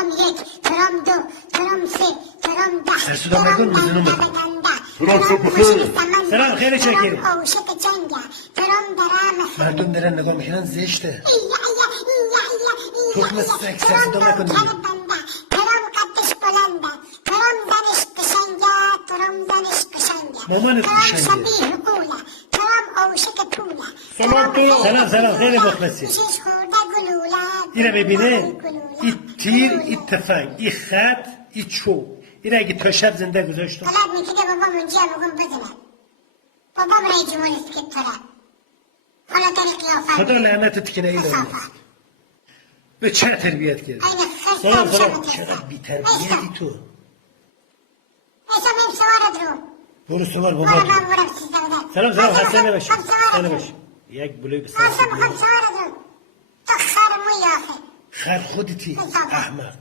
ترام یک ترام دو ترام سه ترام ده سرسودا مکن میزنم ترام سه بخیر. سلام خیلی شکر. ترام اوشک چنگه ترام درامه مردم دارن نگاه میکنن زشته. تخم سگ سرسودا مکن دیگه. ترام قدش بلنده ترام زنش قشنگه ترام زنش قشنگه مامانت ترام قشنگه. شبیه قوله ترام اوشک طوله سلام خیلی مخلصی. شیش خورده گلوله اینو ببینه این تیر این تفنگ این خط این چوب این اگه تا شب زنده گذاشتم طلب میکرده بابام اونجا بگم بزنه بابام رای جمهوری است که طلب حالا داری قیافت خدا لعنتت کنه ایلان کثافت به چه تربیت کرد این خرس سلام همشم چقدر بی تربیتی تو ایسا میم سوارد رو برو سوار بابا برو جون. من برم سیزده سلام حسن نباش خب حسن سوارد نباش رو یک بلوی اصلا بسرسی بخوام سوارد رو تو خر موی آخه خر خودتی کثافت. احمق